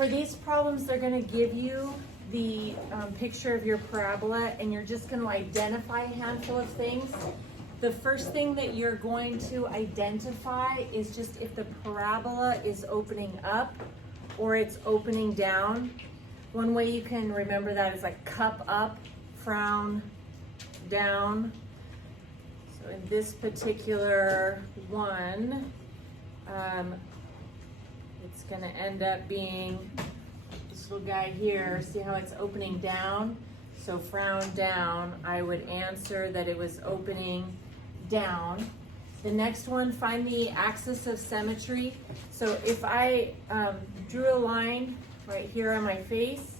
For these problems, they're going to give you the picture of your parabola, and you're just going to identify a handful of things. The first thing that you're going to identify is just if the parabola is opening up or it's opening down. One way you can remember that is like cup up, frown down. So in this particular one, it's going to end up being this little guy here. See how it's opening down? So frown down, I would answer that it was opening down. The next one, find the axis of symmetry. So if I drew a line right here on my face,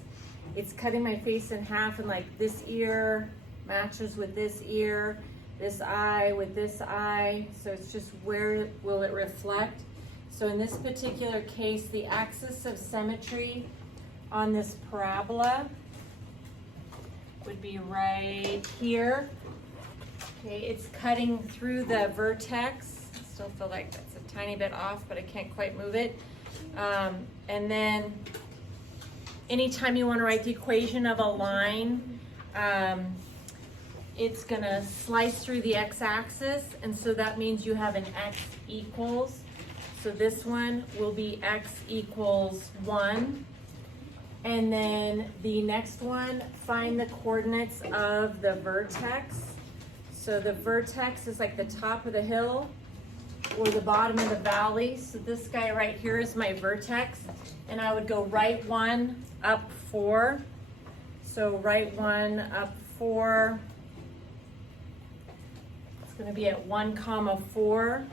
it's cutting my face in half, and like this ear matches with this ear, this eye with this eye. So it's just where will it reflect. So in this particular case, the axis of symmetry on this parabola would be right here. Okay, it's cutting through the vertex. I still feel like that's a tiny bit off, but I can't quite move it. And then anytime you want to write the equation of a line, it's going to slice through the x-axis, and so that means you have an x equals. So this one will be x equals 1. And then the next one, find the coordinates of the vertex. So the vertex is like the top of the hill or the bottom of the valley. So this guy right here is my vertex, and I would go right 1 up 4. So right 1 up 4. It's going to be at 1, 4.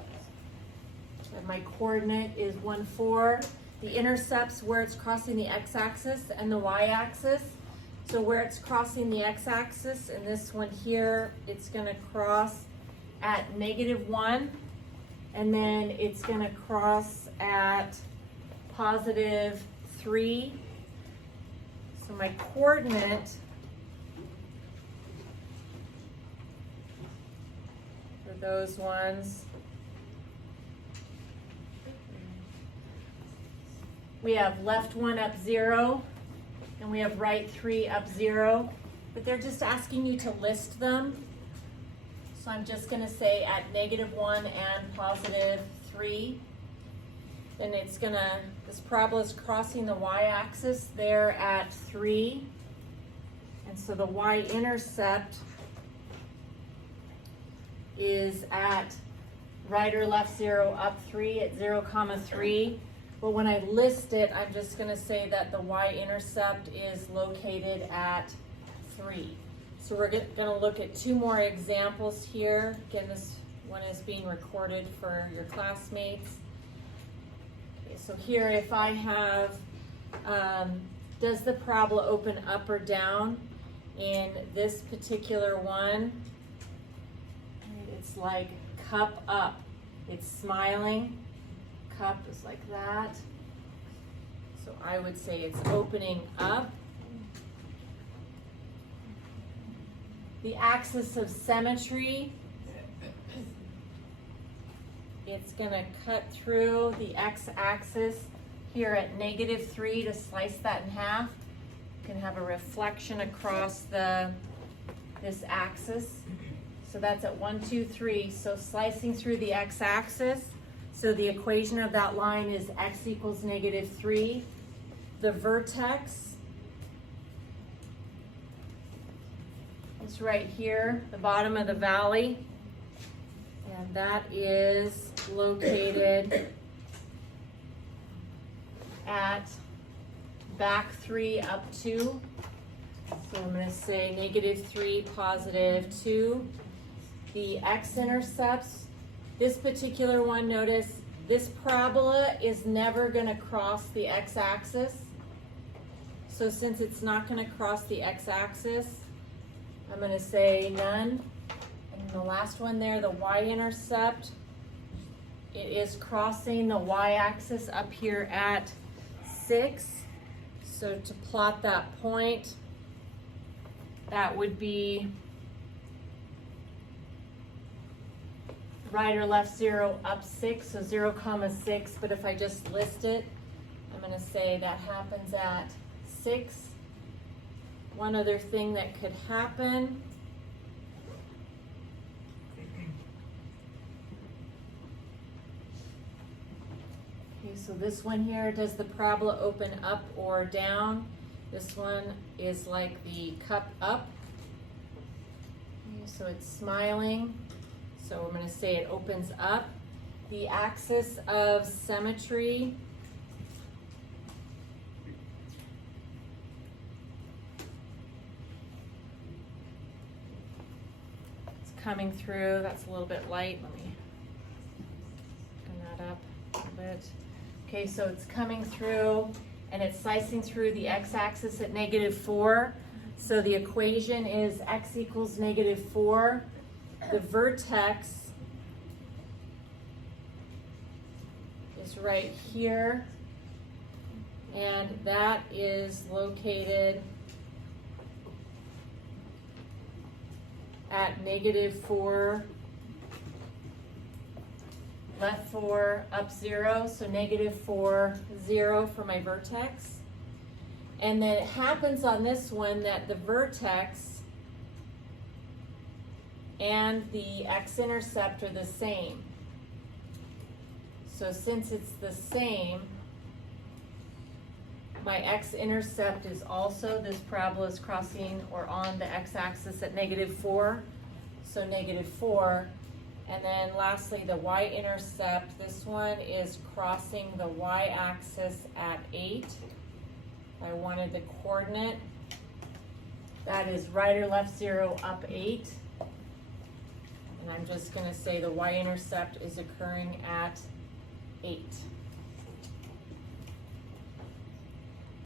And my coordinate is 1, 4. The intercepts where it's crossing the x-axis and the y-axis. So where it's crossing the x-axis, and this one here, it's going to cross at -1, and then it's going to cross at +3. So my coordinate for those ones, we have left 1 up 0, and we have right 3 up 0, but they're just asking you to list them. So I'm just going to say at -1 and +3. Then it's going to, this parabola is crossing the y-axis there at 3. And so the y-intercept is at right or left 0 up 3 at 0, 3. But when I list it, I'm just going to say that the y-intercept is located at 3. So we're going to look at 2 more examples here. Again, this one is being recorded for your classmates. Okay, so here, if I have, does the parabola open up or down? In this particular one, it's like cup up. It's smiling. Cup is like that. So I would say it's opening up. The axis of symmetry, it's going to cut through the x-axis here at -3 to slice that in half. You can have a reflection across this axis. So that's at 1, 2, 3. So slicing through the x-axis. So the equation of that line is x equals -3. The vertex is right here, the bottom of the valley, and that is located at back 3 up 2. So I'm going to say -3, +2. The x-intercepts, this particular one, notice this parabola is never going to cross the x-axis. So since it's not going to cross the x-axis, I'm going to say none. And the last one there, the y-intercept, it is crossing the y-axis up here at 6. So to plot that point, that would be right or left 0 up 6, so 0, 6. But if I just list it, I'm gonna say that happens at 6. One other thing that could happen so this one here, does the parabola open up or down? This one is like the cup up. Okay, so it's smiling. So I'm going to say it opens up. The axis of symmetry it's coming through. That's a little bit light. Let me turn that up a little bit. Okay, so it's coming through and it's slicing through the x-axis at -4. So the equation is x equals -4. The vertex is right here, and that is located at -4. Left 4, up 0, so -4, 0 for my vertex. And then it happens on this one that the vertex and the x-intercept are the same. So since it's the same, my x-intercept is also, this parabola is crossing or on the x-axis at -4, so -4. And then lastly, the y-intercept, this one is crossing the y-axis at 8. I wanted the coordinate. That is right or left 0, up 8. And I'm just going to say the y-intercept is occurring at 8.